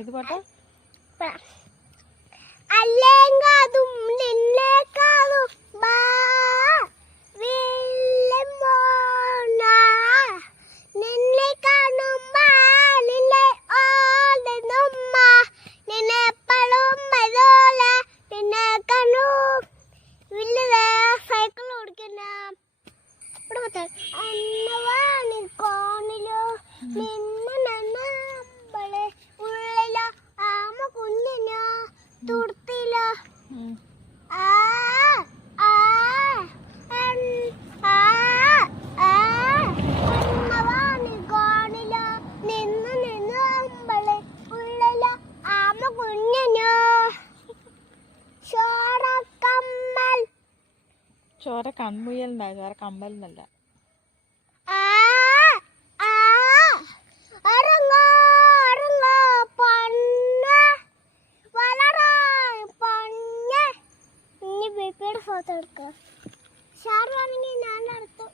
ഇത് പാട്ടാ അല്ലേങ്കാതും നിന്നേക്കാളും നിന്നെ കാണുമ്പോ നിന്നെ ഓടുന്നുമ്മ നിന്നെ എപ്പോഴും മരോല നിന്നെ കണ്ണു വലിയ സൈക്കിൾ ഓടിക്കുന്ന അന്നവാണി കോണിലോ നിന്നെ നന്നമ്പളെ ഉള്ളിലോ ആമ കുഞ്ഞിനോ തുർത്തിലോ അന്നവാണി കോണിലോ നിന്ന് നിന്ന് അമ്പളെ ഉള്ളിലോ ആമ കുഞ്ഞിനോ ചോരക്കമ്മൽ ചോര കൺമുയൽ ചോര കമ്മൽ എന്നല്ല ഫോട്ടോ എടുക്കാം ഷാർ ആണെങ്കിൽ ഞാൻ എടുത്തു